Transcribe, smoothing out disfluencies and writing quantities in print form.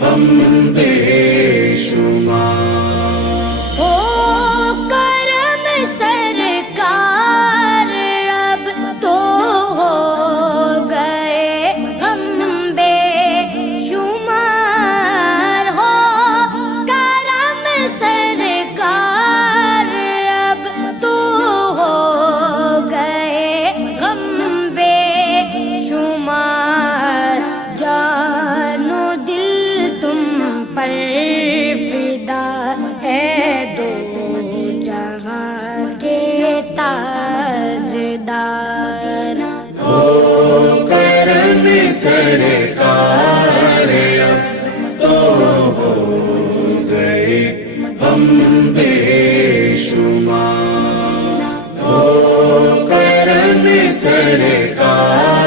ہم بے شمار ہو کرم سرکار اب تو ہو گئے ہم بے شمار، ہو کرم سرکار اب تو ہو گئے ہم بے شمار، جان و دل تم پر فدا ہے دو جہاں کے تاجدار، ہو کرم سرکار اب تو ہو گئے ہم بے شمار، ہو کرم سرکار